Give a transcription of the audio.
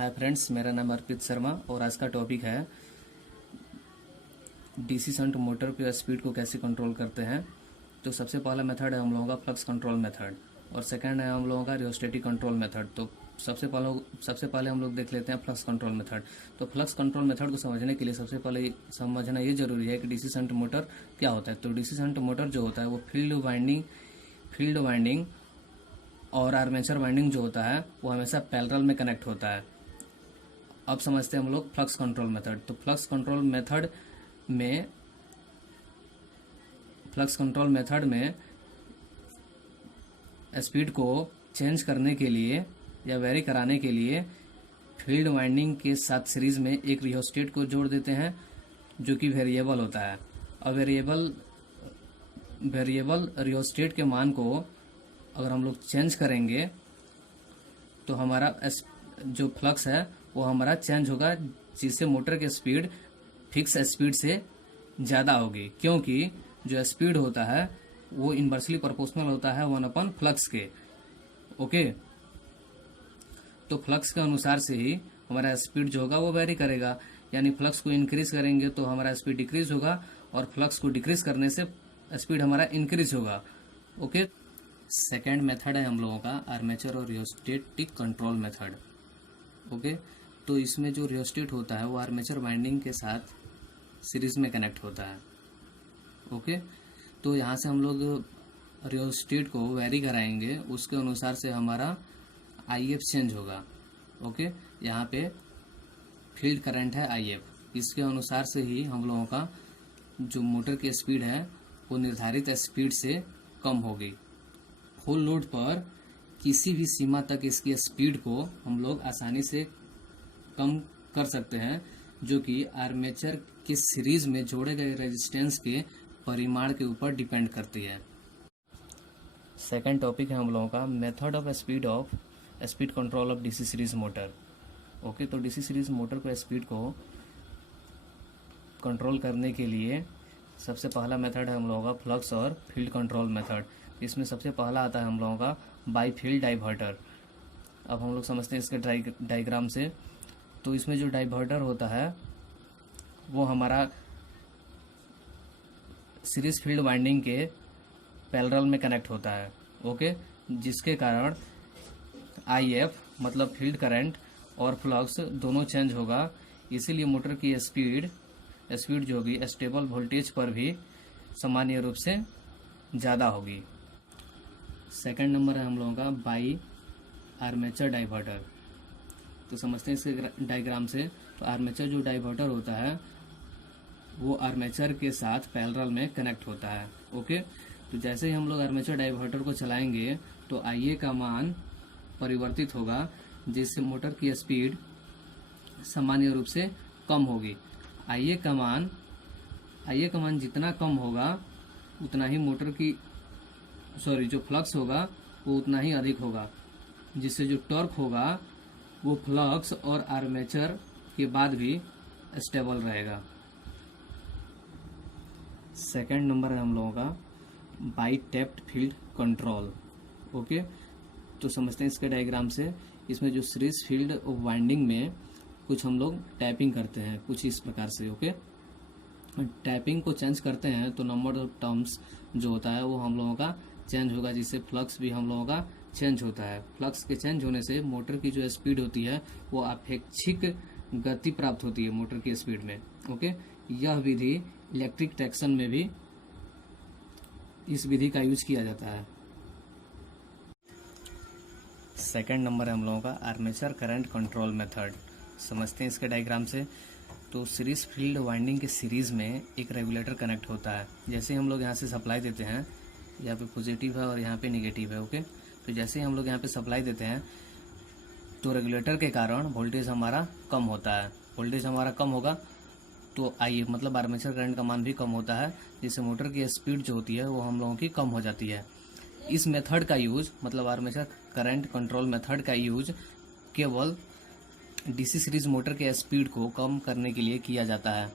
Hi friends, मेरा नाम अर्पित शर्मा और आज का टॉपिक है डीसी शंट मोटर पे स्पीड को कैसे कंट्रोल करते हैं। तो सबसे पहला मेथड है हम लोगों का फ्लक्स कंट्रोल मेथड और सेकंड है हम लोगों का रियोस्टेटिक कंट्रोल मेथड। तो सबसे पहले हम लोग देख लेते हैं फ्लक्स कंट्रोल मेथड। तो फ्लक्स कंट्रोल मेथड को समझने के लिए सबसे पहले समझना ये जरूरी है कि डीसी शंट मोटर क्या होता है। तो डीसी शंट मोटर जो होता है वो फील्ड वाइंडिंग और आर्मेचर वाइंडिंग जो होता है वो हमेशा पैरेलल में कनेक्ट होता है। अब समझते हैं हम लोग फ्लक्स कंट्रोल मेथड। तो फ्लक्स कंट्रोल मेथड में स्पीड को चेंज करने के लिए या वेरी कराने के लिए फील्ड वाइंडिंग के साथ सीरीज में एक रियोस्टेट को जोड़ देते हैं जो कि वेरिएबल होता है। और वेरिएबल रियोस्टेट के मान को अगर हम लोग चेंज करेंगे तो हमारा जो फ्लक्स है वो हमारा चेंज होगा, जिससे मोटर की स्पीड फिक्स स्पीड से ज़्यादा होगी, क्योंकि जो स्पीड होता है वो इन्वर्सली प्रोपोर्शनल होता है 1/, फ्लक्स के। ओके, तो फ्लक्स के अनुसार से ही हमारा स्पीड जो होगा वो वेरी करेगा। यानी फ्लक्स को इंक्रीज करेंगे तो हमारा स्पीड डिक्रीज होगा और फ्लक्स को डिक्रीज करने से स्पीड हमारा इंक्रीज होगा। ओके, सेकेंड मेथड है हम लोगों का आर्मेचर और रियोस्टेटिक कंट्रोल मेथड। ओके, तो इसमें जो रियोस्टेट होता है वो आर्मेचर वाइंडिंग के साथ सीरीज में कनेक्ट होता है। ओके, तो यहाँ से हम लोग रियोस्टेट को वेरी कराएंगे, उसके अनुसार से हमारा IF चेंज होगा। ओके, यहाँ पे फील्ड करंट है IF, इसके अनुसार से ही हम लोगों का जो मोटर की स्पीड है वो निर्धारित स्पीड से कम होगी। फुल लोड पर किसी भी सीमा तक इसकी स्पीड को हम लोग आसानी से कम कर सकते हैं, जो कि आर्मेचर के सीरीज में जोड़े गए रेजिस्टेंस के परिमाण के ऊपर डिपेंड करती है। सेकंड टॉपिक है हम लोगों का method of speed control of DC series motor. Okay, तो डीसी सीरीज मोटर को स्पीड को कंट्रोल करने के लिए सबसे पहला मेथड है हम लोगों का फ्लक्स और फील्ड कंट्रोल मेथड। इसमें सबसे पहला आता है हम लोगों का बाई फील्ड डाइवर्टर। अब हम लोग समझते हैं इसके डायग्राम से। तो इसमें जो डाइवर्टर होता है वो हमारा सीरीज फील्ड वाइंडिंग के पैरेलल में कनेक्ट होता है। ओके, जिसके कारण IF मतलब फील्ड करंट और फ्लक्स दोनों चेंज होगा। इसीलिए मोटर की स्पीड जो होगी स्टेबल वोल्टेज पर भी सामान्य रूप से ज़्यादा होगी। सेकंड नंबर है हम लोगों का बाई आर्मेचर डाइवर्टर। तो समझते हैं इसके डायग्राम से। तो आर्मेचर जो डाइवर्टर होता है वो आर्मेचर के साथ पैरेलल में कनेक्ट होता है। ओके, तो जैसे ही हम लोग आर्मेचर डाइवर्टर को चलाएंगे तो IA का मान परिवर्तित होगा, जिससे मोटर की स्पीड सामान्य रूप से कम होगी। IA का मान जितना कम होगा उतना ही जो फ्लक्स होगा वो उतना ही अधिक होगा, जिससे जो टॉर्क होगा वो फ्लक्स और आर्मेचर के बाद भी स्टेबल रहेगा। सेकंड नंबर है हम लोगों का by tapped field control. Okay, तो समझते हैं इसके डायग्राम से। इसमें जो सीरीज फील्ड वाइंडिंग में कुछ हम लोग टैपिंग करते हैं कुछ इस प्रकार से। ओके, टैपिंग को चेंज करते हैं तो नंबर ऑफ टर्म्स जो होता है वो हम लोगों का चेंज होगा, जिससे फ्लक्स भी हम लोगों का चेंज होता है। फ्लक्स के चेंज होने से मोटर की जो स्पीड होती है वो अपेक्षित गति प्राप्त होती है मोटर की स्पीड में। ओके, यह विधि इलेक्ट्रिक ट्रैक्शन में भी इस विधि का यूज किया जाता है। सेकंड नंबर है हम लोगों का आर्मेचर करंट कंट्रोल मेथड। समझते हैं इसके डायग्राम से। तो सीरीज फील्ड वाइंडिंग के सीरीज में एक रेगुलेटर कनेक्ट होता है। जैसे हम लोग यहाँ से सप्लाई देते हैं, यहाँ पे पॉजिटिव है और यहाँ पे नेगेटिव है। ओके, तो जैसे ही हम लोग यहाँ पे सप्लाई देते हैं तो रेगुलेटर के कारण वोल्टेज हमारा कम होता है। वोल्टेज हमारा कम होगा तो IF मतलब आर्मेचर करंट का मान भी कम होता है, जिससे मोटर की स्पीड जो होती है वो हम लोगों की कम हो जाती है। इस मेथड का यूज मतलब आर्मेचर करंट कंट्रोल मेथड का यूज केवल डीसी सीरीज मोटर के स्पीड को कम करने के लिए किया जाता है।